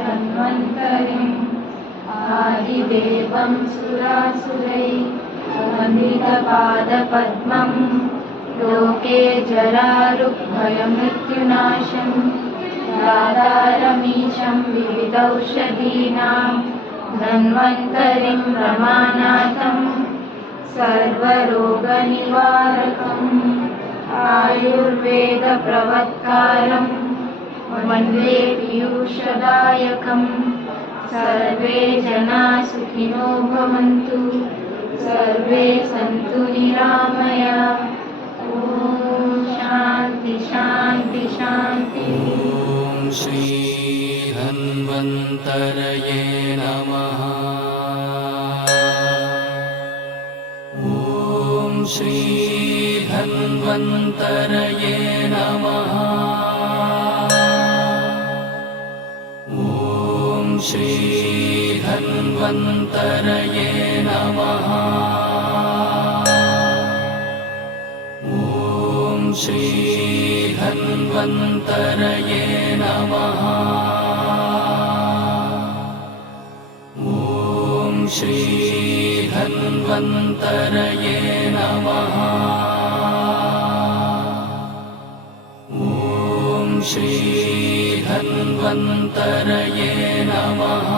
धन्वन्तरिम् आदिदेवं सुरासुरैः वन्दितपादपद्मं लोके जरारुग्भयमृत्युनाशं दातारमीशं विविधौषधीनां धन्वन्तरिं रमानाथं सर्वरोगनिवारकम् आयुर्वेदप्रवक्तारं वन्दे पीयूषदायकम् सर्वे जनाः सुखिनो भवन्तु सर्वे सन्तु निरामयाः। ॐ शान्ति शान्ति शान्ति। ॐ श्री धन्वन्तरये नमः। ॐ श्री धन्वन्तरये नमः। ॐ श्री धन्वन्तरये नमः। ॐ श्री धन्वन्तरये नमः। ॐ श्री धन्वन्तरये नमः। ॐ श्री धन्वन्तरये नमः।